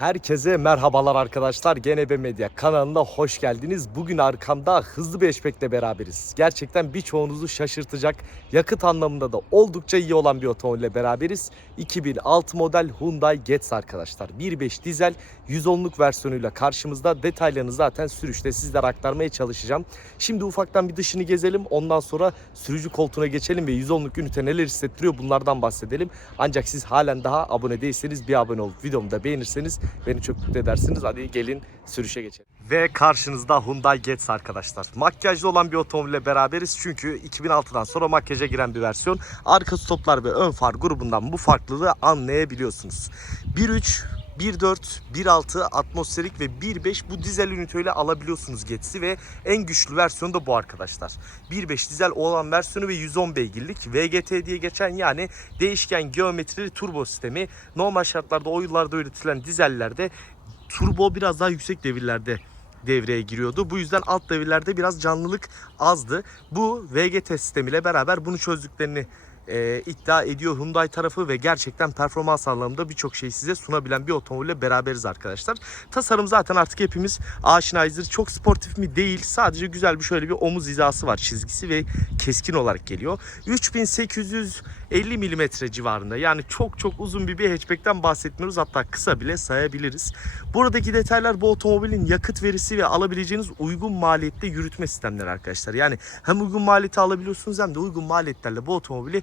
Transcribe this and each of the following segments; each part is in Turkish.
Herkese merhabalar arkadaşlar. GNB Medya kanalına hoş geldiniz. Bugün arkamda hızlı bir hatchback'le beraberiz. Gerçekten birçoğunuzu şaşırtacak, yakıt anlamında da oldukça iyi olan bir otomobille beraberiz. 2006 model Hyundai Getz arkadaşlar. 1.5 dizel 110'luk versiyonuyla karşımızda. Detaylarını zaten sürüşte sizlere aktarmaya çalışacağım. Şimdi ufaktan bir dışını gezelim. Ondan sonra sürücü koltuğuna geçelim ve 110'luk ünite neler hissettiriyor bunlardan bahsedelim. Ancak siz halen daha abone değilseniz bir abone olup videomu da beğenirseniz beni çok mutlu edersiniz. Hadi gelin sürüşe geçelim. Ve karşınızda Hyundai Getz arkadaşlar. Makyajlı olan bir otomobille beraberiz çünkü 2006'dan sonra makyaja giren bir versiyon. Arka stoplar ve ön far grubundan bu farklılığı anlayabiliyorsunuz. 1.3 1.4, 1.6 atmosferik ve 1.5 bu dizel üniteyle alabiliyorsunuz Getz'i ve en güçlü versiyonu da bu arkadaşlar. 1.5 dizel olan versiyonu ve 110 beygirlik VGT diye geçen yani değişken geometrili turbo sistemi. Normal şartlarda o yıllarda üretilen dizellerde turbo biraz daha yüksek devirlerde devreye giriyordu. Bu yüzden alt devirlerde biraz canlılık azdı. Bu VGT sistemiyle beraber bunu çözdüklerini e, iddia ediyor Hyundai tarafı ve gerçekten performans anlamında birçok şey size sunabilen bir otomobille beraberiz arkadaşlar. Tasarım zaten artık hepimiz aşinayızdır. Çok sportif mi değil. Sadece güzel bir şöyle bir omuz hizası var çizgisi ve keskin olarak geliyor. 3850 mm civarında. Yani çok çok uzun bir bir hatchback'ten bahsetmiyoruz. Hatta kısa bile sayabiliriz. Buradaki detaylar bu otomobilin yakıt verisi ve alabileceğiniz uygun maliyette yürütme sistemleri arkadaşlar. Yani hem uygun maliyete alabiliyorsunuz hem de uygun maliyetlerle bu otomobili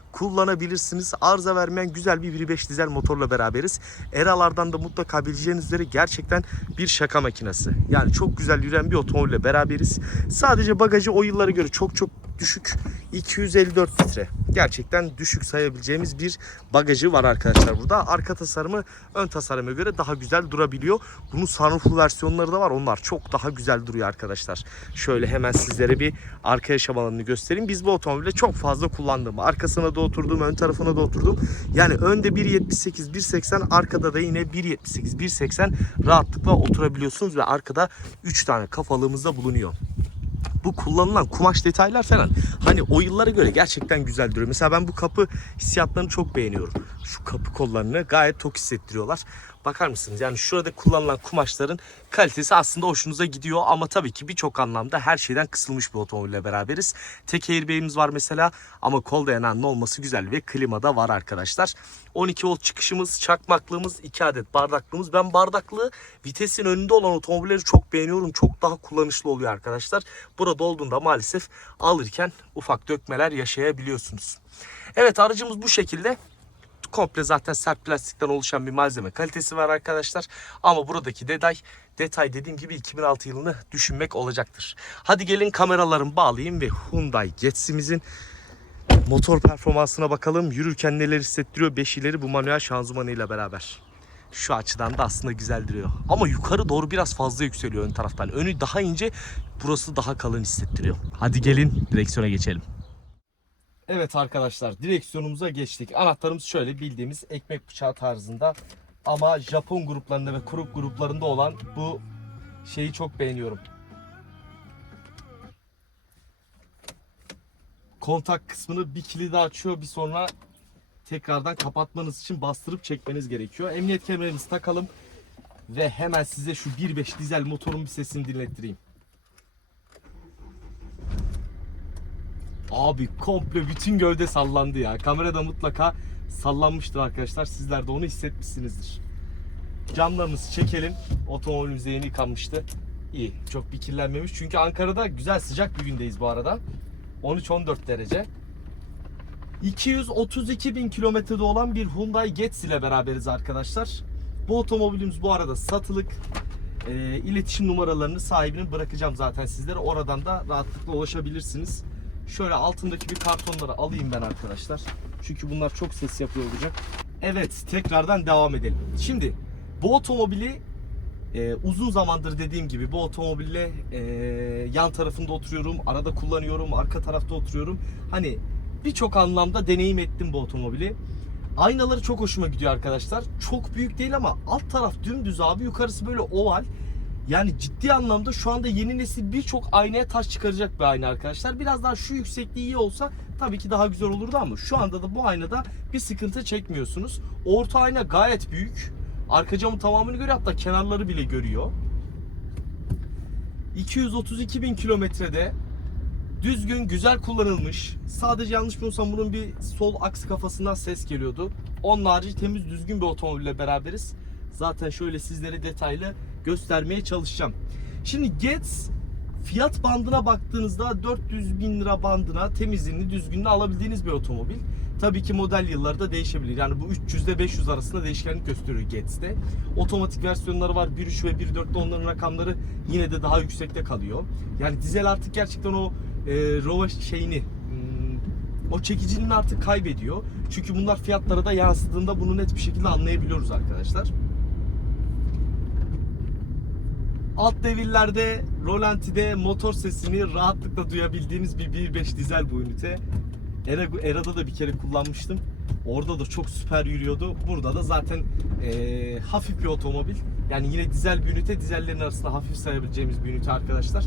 kullanabilirsiniz. Arıza vermeyen güzel bir 1.5 dizel motorla beraberiz. Eralardan da mutlaka bileceğiniz üzere gerçekten bir şaka makinesi. Yani çok güzel yürüyen bir otomobille beraberiz. Sadece bagajı o yıllara göre çok çok düşük 254 litre. Gerçekten düşük sayabileceğimiz bir bagajı var arkadaşlar burada. Arka tasarımı ön tasarıma göre daha güzel durabiliyor. Bunun sunrooflu versiyonları da var. Onlar çok daha güzel duruyor arkadaşlar. Şöyle hemen sizlere bir arka yaşam alanını göstereyim. Biz bu otomobili çok fazla kullandım. Arkasına da oturdum, ön tarafına da oturdum. Yani önde 1.78, 1.80, arkada da yine 1.78, 1.80 rahatlıkla oturabiliyorsunuz ve arkada 3 tane kafalığımız da bulunuyor bu kullanılan kumaş detaylar falan hani o yıllara göre gerçekten güzel duruyor. Mesela ben bu kapı hissiyatlarını çok beğeniyorum. Şu kapı kollarını gayet tok hissettiriyorlar. Bakar mısınız? Yani şurada kullanılan kumaşların kalitesi aslında hoşunuza gidiyor ama tabii ki birçok anlamda her şeyden kısılmış bir otomobille beraberiz. Tek airbag'imiz var mesela ama kol dayanağının olması güzel ve klima da var arkadaşlar. 12 volt çıkışımız, çakmaklığımız, 2 adet bardaklığımız. Ben bardaklığı vitesin önünde olan otomobilleri çok beğeniyorum. Çok daha kullanışlı oluyor arkadaşlar. Burada olduğunda maalesef alırken ufak dökmeler yaşayabiliyorsunuz. Evet aracımız bu şekilde komple zaten sert plastikten oluşan bir malzeme kalitesi var arkadaşlar. Ama buradaki detay detay dediğim gibi 2006 yılını düşünmek olacaktır. Hadi gelin kameralarımı bağlayayım ve Hyundai Getz'imizin motor performansına bakalım. Yürürken neler hissettiriyor 5 ileri bu manuel şanzımanıyla beraber. Şu açıdan da aslında güzel duruyor. Ama yukarı doğru biraz fazla yükseliyor ön taraftan. Önü daha ince, burası daha kalın hissettiriyor. Hadi gelin direksiyona geçelim. Evet arkadaşlar direksiyonumuza geçtik. Anahtarımız şöyle bildiğimiz ekmek bıçağı tarzında. Ama Japon gruplarında ve Kuruk gruplarında olan bu şeyi çok beğeniyorum. Kontak kısmını bir kilidi açıyor bir sonra tekrardan kapatmanız için bastırıp çekmeniz gerekiyor. Emniyet kemerimizi takalım ve hemen size şu 1.5 dizel motorun bir sesini dinlettireyim. Abi komple bütün gövde sallandı ya. Kamerada mutlaka sallanmıştır arkadaşlar. Sizler de onu hissetmişsinizdir. Camlarımızı çekelim. Otomobilimiz yeni yıkanmıştı. İyi. Çok bir kirlenmemiş. Çünkü Ankara'da güzel sıcak bir gündeyiz bu arada. 13-14 derece. 232 bin kilometrede olan bir Hyundai Getz ile beraberiz arkadaşlar. Bu otomobilimiz bu arada satılık. E, iletişim numaralarını sahibine bırakacağım zaten sizlere. Oradan da rahatlıkla ulaşabilirsiniz. Şöyle altındaki bir kartonları alayım ben arkadaşlar. Çünkü bunlar çok ses yapıyor olacak. Evet tekrardan devam edelim. Şimdi bu otomobili e, uzun zamandır dediğim gibi bu otomobille e, yan tarafında oturuyorum. Arada kullanıyorum. Arka tarafta oturuyorum. Hani birçok anlamda deneyim ettim bu otomobili. Aynaları çok hoşuma gidiyor arkadaşlar. Çok büyük değil ama alt taraf dümdüz abi. Yukarısı böyle oval. Yani ciddi anlamda şu anda yeni nesil birçok aynaya taş çıkaracak bir ayna arkadaşlar. Biraz daha şu yüksekliği iyi olsa tabii ki daha güzel olurdu ama şu anda da bu aynada bir sıkıntı çekmiyorsunuz. Orta ayna gayet büyük. Arka camın tamamını görüyor hatta kenarları bile görüyor. 232 bin kilometrede düzgün, güzel kullanılmış. Sadece yanlış bilmiyorsam bunun bir sol aks kafasından ses geliyordu. Onun harici temiz, düzgün bir otomobille beraberiz. Zaten şöyle sizlere detaylı göstermeye çalışacağım. Şimdi Getz fiyat bandına baktığınızda 400 bin lira bandına temizliğini, düzgününü alabildiğiniz bir otomobil. Tabii ki model yılları da değişebilir. Yani bu 300 ile 500 arasında değişkenlik gösteriyor Getz'te. Otomatik versiyonları var. 1.3 ve 1.4'te onların rakamları yine de daha yüksekte kalıyor. Yani dizel artık gerçekten o e, rova şeyini hmm, o çekiciliğini artık kaybediyor. Çünkü bunlar fiyatlara da yansıdığında bunu net bir şekilde anlayabiliyoruz arkadaşlar. Alt devirlerde, rolantide motor sesini rahatlıkla duyabildiğiniz bir 1.5 dizel bu ünite. Era, Era'da da bir kere kullanmıştım. Orada da çok süper yürüyordu. Burada da zaten eee, hafif bir otomobil. Yani yine dizel bir ünite, dizellerin arasında hafif sayabileceğimiz bir ünite arkadaşlar.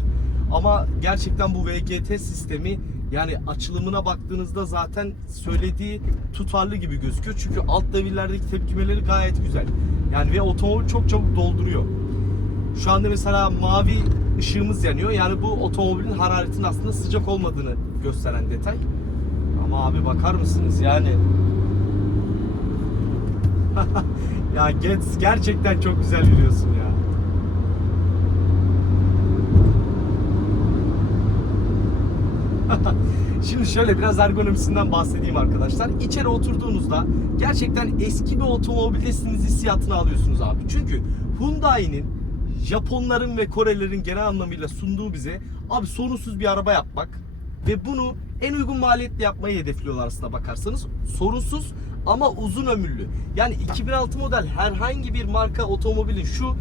Ama gerçekten bu VGT sistemi yani açılımına baktığınızda zaten söylediği tutarlı gibi gözüküyor. Çünkü alt devirlerdeki tepkimeleri gayet güzel. Yani ve otomobil çok çabuk dolduruyor. Şu anda mesela mavi ışığımız yanıyor. Yani bu otomobilin hararetinin aslında sıcak olmadığını gösteren detay. Ama abi bakar mısınız yani? ya Getz gerçekten çok güzel yürüyorsun ya. Şimdi şöyle biraz ergonomisinden bahsedeyim arkadaşlar. İçeri oturduğunuzda gerçekten eski bir otomobildesiniz hissiyatını alıyorsunuz abi. Çünkü Hyundai'nin Japonların ve Korelerin genel anlamıyla sunduğu bize abi sorunsuz bir araba yapmak ve bunu en uygun maliyetle yapmayı hedefliyorlar aslında bakarsanız. Sorunsuz ama uzun ömürlü. Yani 2006 model herhangi bir marka otomobilin şu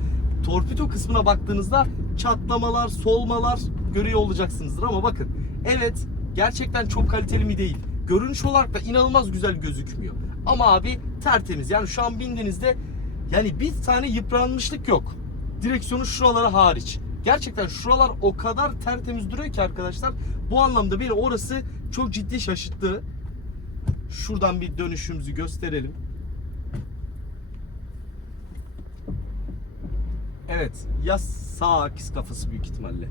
torpido kısmına baktığınızda çatlamalar, solmalar görüyor olacaksınızdır ama bakın evet gerçekten çok kaliteli mi değil. Görünüş olarak da inanılmaz güzel gözükmüyor. Ama abi tertemiz. Yani şu an bindiğinizde yani bir tane yıpranmışlık yok. Direksiyonu şuraları hariç. Gerçekten şuralar o kadar tertemiz duruyor ki arkadaşlar. Bu anlamda beni orası çok ciddi şaşırttı. Şuradan bir dönüşümüzü gösterelim. Evet, ya sağ akis kafası büyük ihtimalle.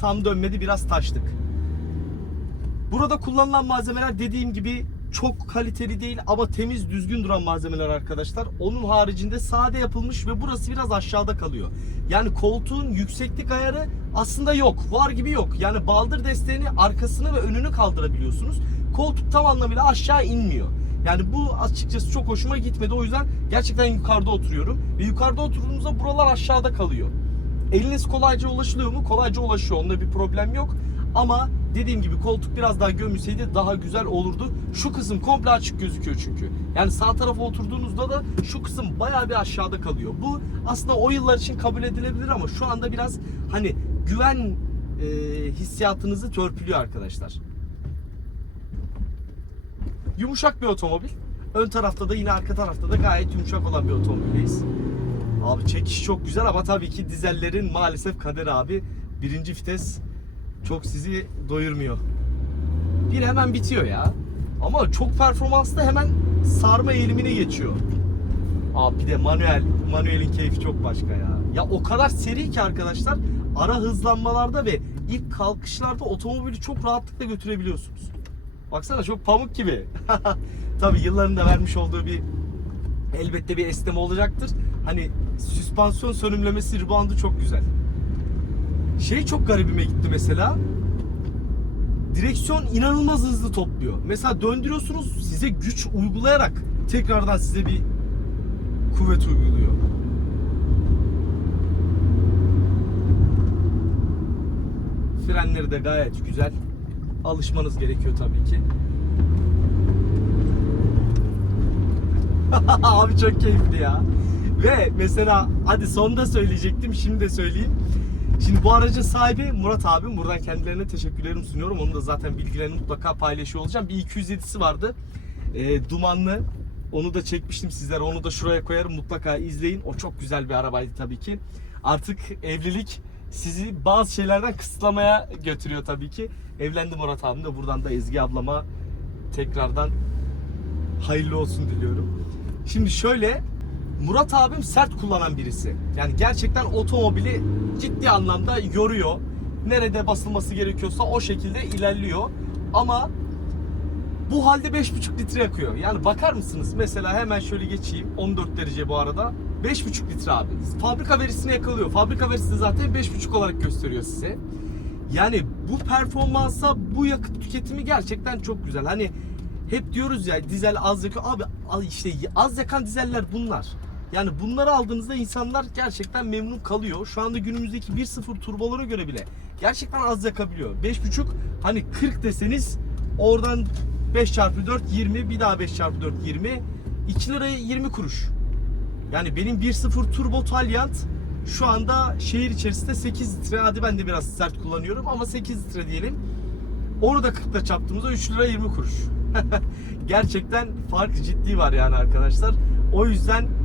Tam dönmedi, biraz taştık. Burada kullanılan malzemeler dediğim gibi çok kaliteli değil ama temiz düzgün duran malzemeler arkadaşlar. Onun haricinde sade yapılmış ve burası biraz aşağıda kalıyor. Yani koltuğun yükseklik ayarı aslında yok. Var gibi yok. Yani baldır desteğini arkasını ve önünü kaldırabiliyorsunuz. Koltuk tam anlamıyla aşağı inmiyor. Yani bu açıkçası çok hoşuma gitmedi. O yüzden gerçekten yukarıda oturuyorum. Ve yukarıda oturduğunuzda buralar aşağıda kalıyor. Eliniz kolayca ulaşılıyor mu? Kolayca ulaşıyor. Onda bir problem yok. Ama dediğim gibi koltuk biraz daha gömülseydi daha güzel olurdu. Şu kısım komple açık gözüküyor çünkü. Yani sağ tarafa oturduğunuzda da şu kısım bayağı bir aşağıda kalıyor. Bu aslında o yıllar için kabul edilebilir ama şu anda biraz hani güven e, hissiyatınızı törpülüyor arkadaşlar. Yumuşak bir otomobil. Ön tarafta da yine arka tarafta da gayet yumuşak olan bir otomobildeyiz. Abi çekiş çok güzel ama tabii ki dizellerin maalesef kader abi. Birinci vites çok sizi doyurmuyor. Bir hemen bitiyor ya. Ama çok performanslı hemen sarma eğilimine geçiyor. Abi bir de manuel, manuelin keyfi çok başka ya. Ya o kadar seri ki arkadaşlar ara hızlanmalarda ve ilk kalkışlarda otomobili çok rahatlıkla götürebiliyorsunuz. Baksana çok pamuk gibi. Tabi yılların da vermiş olduğu bir elbette bir esneme olacaktır. Hani süspansiyon sönümlemesi ribandı çok güzel. Şey çok garibime gitti mesela. Direksiyon inanılmaz hızlı topluyor. Mesela döndürüyorsunuz size güç uygulayarak tekrardan size bir kuvvet uyguluyor. Frenleri de gayet güzel. Alışmanız gerekiyor tabii ki. Abi çok keyifli ya. Ve mesela hadi sonda söyleyecektim şimdi de söyleyeyim. Şimdi bu aracın sahibi Murat abim. Buradan kendilerine teşekkürlerimi sunuyorum. Onun da zaten bilgilerini mutlaka paylaşıyor olacağım. Bir 207'si vardı. E, dumanlı. Onu da çekmiştim sizlere. Onu da şuraya koyarım. Mutlaka izleyin. O çok güzel bir arabaydı tabii ki. Artık evlilik sizi bazı şeylerden kısıtlamaya götürüyor tabii ki. Evlendim Murat abim de. Buradan da Ezgi ablama tekrardan hayırlı olsun diliyorum. Şimdi şöyle Murat abim sert kullanan birisi. Yani gerçekten otomobili ciddi anlamda yoruyor. Nerede basılması gerekiyorsa o şekilde ilerliyor. Ama bu halde 5,5 litre yakıyor. Yani bakar mısınız? Mesela hemen şöyle geçeyim. 14 derece bu arada. 5,5 litre abi. Fabrika verisini yakalıyor. Fabrika verisi de zaten 5,5 olarak gösteriyor size. Yani bu performansa bu yakıt tüketimi gerçekten çok güzel. Hani hep diyoruz ya dizel az yakıyor. Abi işte az yakan dizeller bunlar. Yani bunları aldığınızda insanlar gerçekten memnun kalıyor. Şu anda günümüzdeki 1.0 turbolara göre bile gerçekten az yakabiliyor. 5.5 hani 40 deseniz oradan 5 çarpı 4 20 bir daha 5 çarpı 4 20 2 liraya 20 kuruş. Yani benim 1.0 turbo Talyant şu anda şehir içerisinde 8 litre. Hadi ben de biraz sert kullanıyorum ama 8 litre diyelim. Onu da 40'la çarptığımızda 3 lira 20 kuruş. Gerçekten fark ciddi var yani arkadaşlar. O yüzden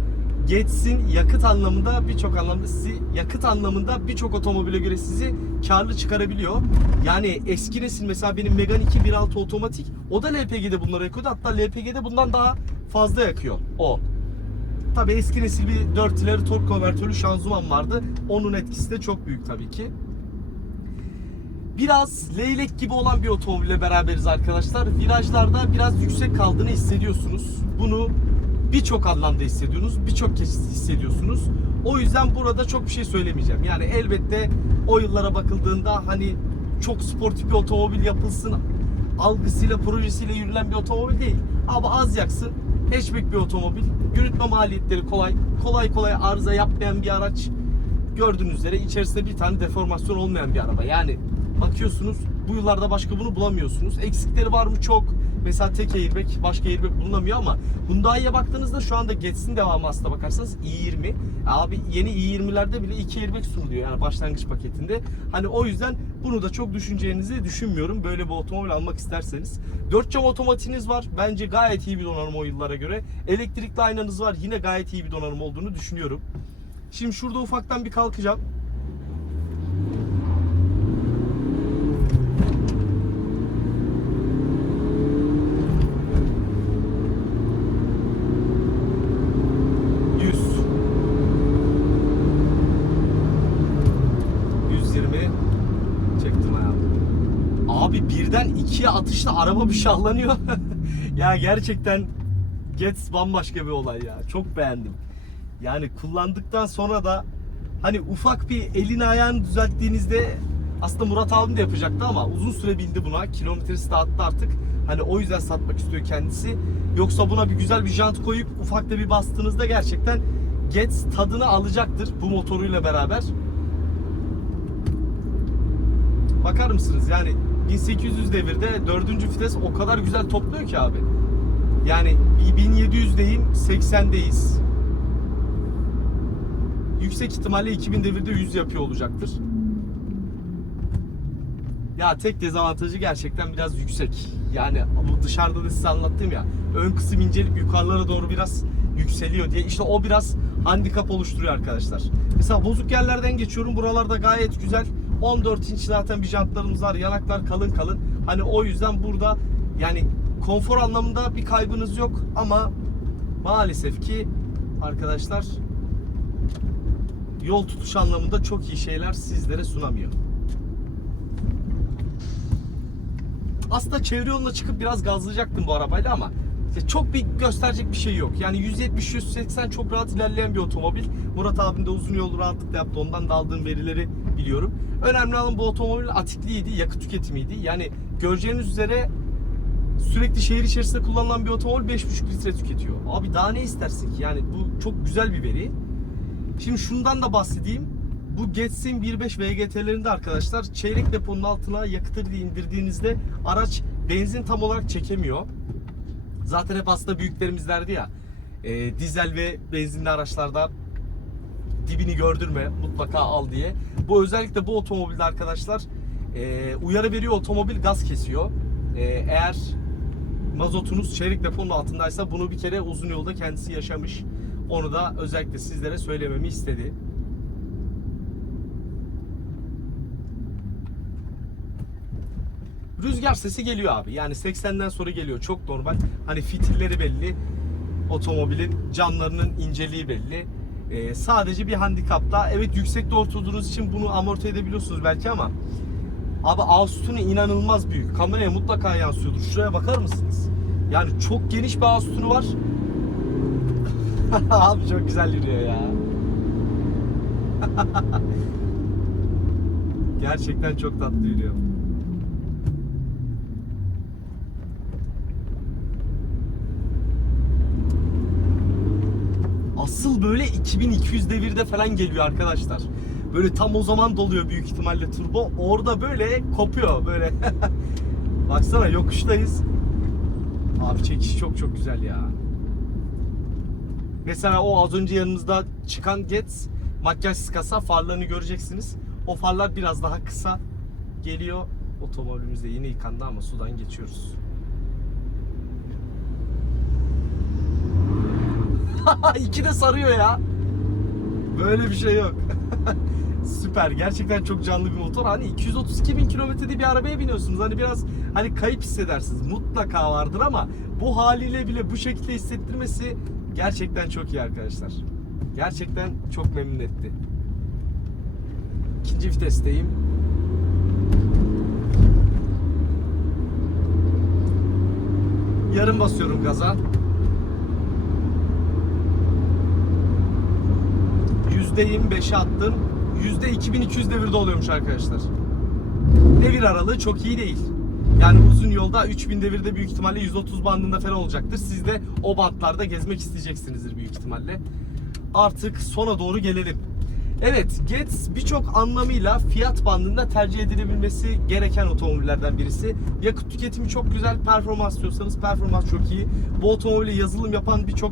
geçsin yakıt anlamında birçok anlamda sizi yakıt anlamında birçok otomobile göre sizi karlı çıkarabiliyor. Yani eski nesil mesela benim Megane 2 1.6 otomatik o da LPG'de bunları yakıyordu. Hatta LPG'de bundan daha fazla yakıyor o. Tabii eski nesil bir 4 ileri tork konvertörlü şanzıman vardı. Onun etkisi de çok büyük tabii ki. Biraz leylek gibi olan bir otomobille beraberiz arkadaşlar. Virajlarda biraz yüksek kaldığını hissediyorsunuz. Bunu birçok anlamda hissediyorsunuz. Birçok kez hissediyorsunuz. O yüzden burada çok bir şey söylemeyeceğim. Yani elbette o yıllara bakıldığında hani çok sportif bir otomobil yapılsın algısıyla projesiyle yürülen bir otomobil değil. Ama az yaksın. Hatchback bir otomobil. Yürütme maliyetleri kolay. Kolay kolay arıza yapmayan bir araç. Gördüğünüz üzere içerisinde bir tane deformasyon olmayan bir araba. Yani bakıyorsunuz bu yıllarda başka bunu bulamıyorsunuz. Eksikleri var mı? Çok. Mesela tek airbag, başka airbag bulunamıyor ama Hyundai'ye baktığınızda şu anda Getz'in devamı aslında bakarsanız i20. Abi yeni i20'lerde bile iki airbag sunuluyor yani başlangıç paketinde. Hani o yüzden bunu da çok düşüneceğinizi düşünmüyorum. Böyle bir otomobil almak isterseniz. 4 cam otomatiğiniz var. Bence gayet iyi bir donanım o yıllara göre. Elektrikli aynanız var. Yine gayet iyi bir donanım olduğunu düşünüyorum. Şimdi şurada ufaktan bir kalkacağım. Abi birden ikiye atışta araba bir şahlanıyor. ya gerçekten Getz bambaşka bir olay ya. Çok beğendim. Yani kullandıktan sonra da hani ufak bir elini ayağını düzelttiğinizde aslında Murat abim de yapacaktı ama uzun süre bindi buna. Kilometresi de attı artık. Hani o yüzden satmak istiyor kendisi. Yoksa buna bir güzel bir jant koyup ufak da bir bastığınızda gerçekten Getz tadını alacaktır bu motoruyla beraber. Bakar mısınız yani 1800 devirde 4. vites o kadar güzel topluyor ki abi. Yani 1700'deyim 80'deyiz. Yüksek ihtimalle 2000 devirde 100 yapıyor olacaktır. Ya tek dezavantajı gerçekten biraz yüksek. Yani bu dışarıda da size anlattım ya. Ön kısım incelip yukarılara doğru biraz yükseliyor diye. İşte o biraz handikap oluşturuyor arkadaşlar. Mesela bozuk yerlerden geçiyorum. Buralarda gayet güzel. 14 inç zaten bir jantlarımız var. Yanaklar kalın kalın. Hani o yüzden burada yani konfor anlamında bir kaybınız yok ama maalesef ki arkadaşlar yol tutuş anlamında çok iyi şeyler sizlere sunamıyor. Aslında çevre yoluna çıkıp biraz gazlayacaktım bu arabayla ama işte çok bir gösterecek bir şey yok. Yani 170-180 çok rahat ilerleyen bir otomobil. Murat abim de uzun yol rahatlıkla yaptı. Ondan da aldığım verileri biliyorum. Önemli olan bu otomobil atikliğiydi, yakıt tüketimiydi. Yani göreceğiniz üzere sürekli şehir içerisinde kullanılan bir otomobil 5,5 litre tüketiyor. Abi daha ne istersin ki? Yani bu çok güzel bir veri. Şimdi şundan da bahsedeyim. Bu Getz'in 1.5 VGT'lerinde arkadaşlar çeyrek deponun altına yakıtı indirdiğinizde araç benzin tam olarak çekemiyor. Zaten hep aslında büyüklerimiz derdi ya e, dizel ve benzinli araçlarda dibini gördürme mutlaka al diye. Bu özellikle bu otomobilde arkadaşlar e, uyarı veriyor otomobil gaz kesiyor. E, eğer mazotunuz çeyrek deponun altındaysa bunu bir kere uzun yolda kendisi yaşamış. Onu da özellikle sizlere söylememi istedi. Rüzgar sesi geliyor abi. Yani 80'den sonra geliyor. Çok normal. Hani fitilleri belli. Otomobilin camlarının inceliği belli. Ee, sadece bir handikapta. Evet yüksekte oturduğunuz için bunu amorti edebiliyorsunuz belki ama Abi ağ sütunu inanılmaz büyük. Kameraya mutlaka yansıyordur. Şuraya bakar mısınız? Yani çok geniş bir ağ sütunu var. Abi çok güzel yürüyor ya. Gerçekten çok tatlı yürüyor. Asıl böyle 2200 devirde falan geliyor arkadaşlar. Böyle tam o zaman doluyor büyük ihtimalle turbo. Orada böyle kopuyor böyle. Baksana yokuştayız. Abi çekiş çok çok güzel ya. Mesela o az önce yanınızda çıkan Getz makyajsız kasa farlarını göreceksiniz. O farlar biraz daha kısa geliyor. Otomobilimiz de yeni yıkandı ama sudan geçiyoruz. İki de sarıyor ya. Böyle bir şey yok. Süper. Gerçekten çok canlı bir motor. Hani 232 bin kilometrede bir arabaya biniyorsunuz. Hani biraz hani kayıp hissedersiniz. Mutlaka vardır ama bu haliyle bile bu şekilde hissettirmesi gerçekten çok iyi arkadaşlar. Gerçekten çok memnun etti. İkinci vitesteyim. Yarım basıyorum gaza. %25'e attım. %2200 devirde oluyormuş arkadaşlar. Devir aralığı çok iyi değil. Yani uzun yolda 3000 devirde büyük ihtimalle 130 bandında falan olacaktır. Siz de o bantlarda gezmek isteyeceksinizdir büyük ihtimalle. Artık sona doğru gelelim. Evet, Getz birçok anlamıyla fiyat bandında tercih edilebilmesi gereken otomobillerden birisi. Yakıt tüketimi çok güzel, performans diyorsanız performans çok iyi. Bu otomobile yazılım yapan birçok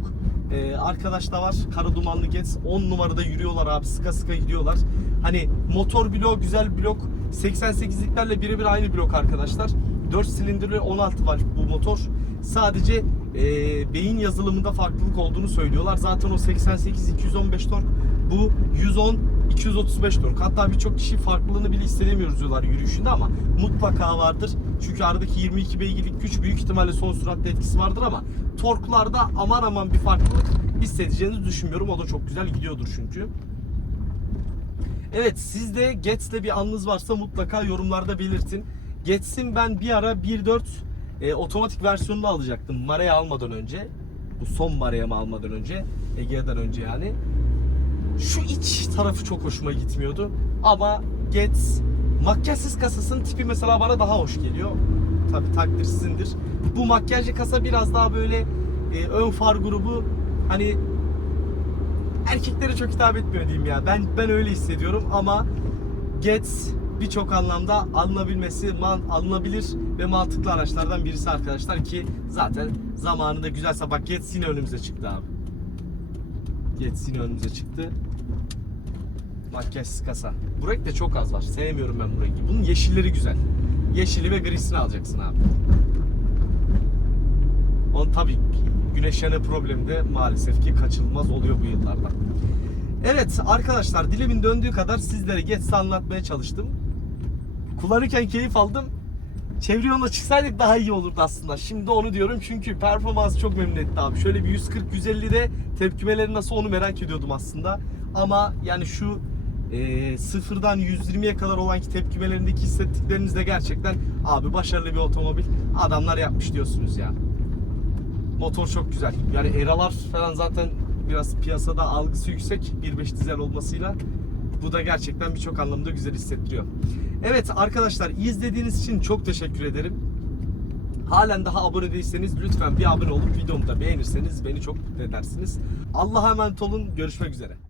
e, arkadaş da var. Kara dumanlı Getz 10 numarada yürüyorlar abi, sıka sıka gidiyorlar. Hani motor blok, güzel blok. 88'liklerle birebir aynı blok arkadaşlar. 4 silindirli 16 var bu motor. Sadece e, beyin yazılımında farklılık olduğunu söylüyorlar. Zaten o 88 215 tork bu 110 235 tork. Hatta birçok kişi farklılığını bile istemiyoruz diyorlar yürüyüşünde ama mutlaka vardır. Çünkü aradaki 22 beygirlik güç büyük ihtimalle son süratte etkisi vardır ama torklarda aman aman bir farklılık hissedeceğinizi düşünmüyorum. O da çok güzel gidiyordur çünkü. Evet sizde Getz'le bir anınız varsa mutlaka yorumlarda belirtin. Getz'in ben bir ara 1.4 e, otomatik versiyonunu alacaktım. Mara'yı almadan önce. Bu son Mara'yı almadan önce. Egea'dan önce yani. Şu iç tarafı çok hoşuma gitmiyordu. Ama Getz makyajsız kasasının tipi mesela bana daha hoş geliyor. Tabi takdir sizindir. Bu makyajlı kasa biraz daha böyle e, ön far grubu hani erkeklere çok hitap etmiyor diyeyim ya. Ben ben öyle hissediyorum ama Getz birçok anlamda alınabilmesi, man, alınabilir ve mantıklı araçlardan birisi arkadaşlar ki zaten zamanında güzelse bak Getz yine önümüze çıktı abi. Getz yine önümüze çıktı. Makyajsız kasa. Bu renk de çok az var. Sevmiyorum ben bu. Bunun yeşilleri güzel. Yeşili ve grisini alacaksın abi. Onun tabii güneş yanığı problemi de maalesef ki kaçınılmaz oluyor bu yıllarda. Evet arkadaşlar dilimin döndüğü kadar sizlere Gets'i anlatmaya çalıştım. Kullanırken keyif aldım. Çevre yoluna çıksaydık daha iyi olurdu aslında. Şimdi onu diyorum çünkü performans çok memnun etti abi. Şöyle bir 140-150'de tepkimeleri nasıl onu merak ediyordum aslında. Ama yani şu e, sıfırdan 120'ye kadar olan ki tepkimelerindeki hissettiklerinizde gerçekten abi başarılı bir otomobil. Adamlar yapmış diyorsunuz ya. Motor çok güzel. Yani Eralar falan zaten biraz piyasada algısı yüksek 1.5 dizel olmasıyla. Bu da gerçekten birçok anlamda güzel hissettiriyor. Evet arkadaşlar izlediğiniz için çok teşekkür ederim. Halen daha abone değilseniz lütfen bir abone olup videomu da beğenirseniz beni çok mutlu edersiniz. Allah'a emanet olun. Görüşmek üzere.